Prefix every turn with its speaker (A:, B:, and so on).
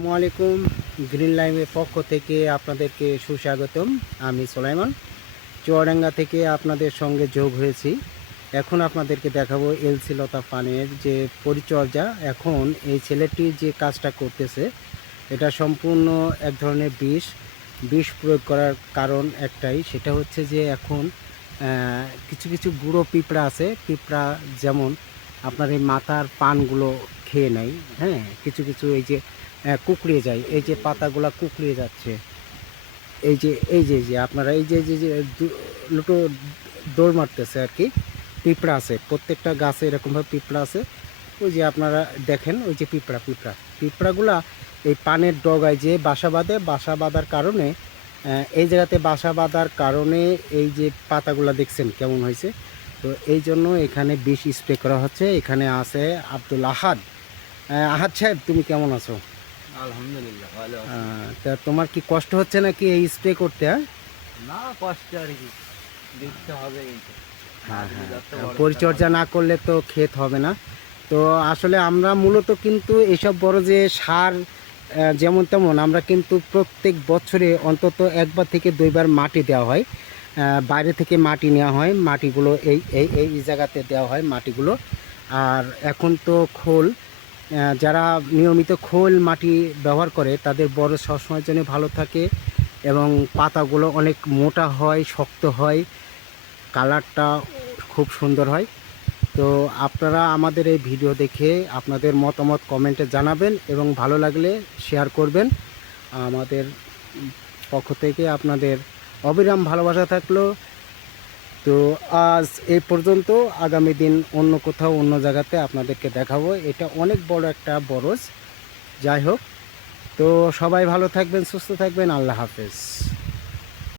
A: আসসালামু আলাইকুম গ্রিন লাইনের পক্ষ থেকে আপনাদেরকে সুস্বাগতম। আমি সোলাইমান। চুয়াডাঙ্গা থেকে আপনাদের সঙ্গে যোগ হয়েছি। এখন আপনাদেরকে দেখাবো এলসি লতা পানের যে পরিচর্যা। এখন এই ছেলেটি যে কাজটা করতেছে, এটা সম্পূর্ণ এক ধরনের বিষ। বিষ প্রয়োগ করার কারণ একটাই, সেটা হচ্ছে যে এখন কিছু কিছু গুঁড়ো পিঁপড়া আছে। পিঁপড়া যেমন আপনার এই মাথার পানগুলো খেয়ে নেয় হ্যাঁ? কিছু কিছু এই যে কুকড়িয়ে যায় এই যে পাতাগুলা কুকড়িয়ে যাচ্ছে। এই যে এই যে যে আপনারা এই যে যে দুটো দৌড় মারতেছে আর কি পিঁপড়া আছে। প্রত্যেকটা গাছে এরকমভাবে পিঁপড়া আছে। ওই যে আপনারা দেখেন ওই যে পিঁপড়া পিঁপড়া। পিঁপড়াগুলা এই পানের ডগায় যে বাসা বাঁধে বাসা বাঁধার কারণে এই জায়গাতে বাসা বাঁধার কারণে এই যে পাতাগুলা দেখছেন কেমন হয়েছে? তো এই জন্য এখানে বিষ স্প্রে করা হচ্ছে। এখানে আছে আব্দুল আহাদ। আহ, আহাদ সাহেব তুমি কেমন আছো?
B: আলহামদুলিল্লাহ ভালো
A: তা তোমার কি কষ্ট হচ্ছে নাকি এই স্প্রে করতে হ্যাঁ?
B: না কষ্ট আর কি। দেখতে হবে
A: হ্যাঁ হ্যাঁ। পরিচর্যা না করলে তো ক্ষেত হবে না। তো আসলে আমরা মূলত কিন্তু এসব বড় যে সার যেমন তেমন আমরা কিন্তু প্রত্যেক বছরে অন্তত একবার থেকে দুইবার মাটি দেওয়া হয়। বাইরে থেকে মাটি নেওয়া হয় মাটিগুলো এই এই এই জায়গাতে দেওয়া হয় মাটিগুলো। আর এখন তো খোল যারা নিয়মিত খোল মাটি ব্যবহার করে, তাদের বড় সবসময়ের জন্য ভালো থাকে এবং পাতাগুলো অনেক মোটা হয়, শক্ত হয়। কালারটা খুব সুন্দর হয়। তো আপনারা আমাদের এই ভিডিও দেখে আপনাদের মতামত কমেন্টে জানাবেন এবং ভালো লাগলে শেয়ার করবেন। আমাদের পক্ষ থেকে আপনাদের অবিরাম ভালোবাসা থাকল। তো আজ এই পর্যন্ত আগামী দিন অন্য কোথাও, অন্য জায়গাতে আপনাদেরকে দেখাবো। এটা অনেক বড় একটা বরজ। যাই হোক, তো সবাই ভালো থাকবেন, সুস্থ থাকবেন। আল্লাহ হাফেজ।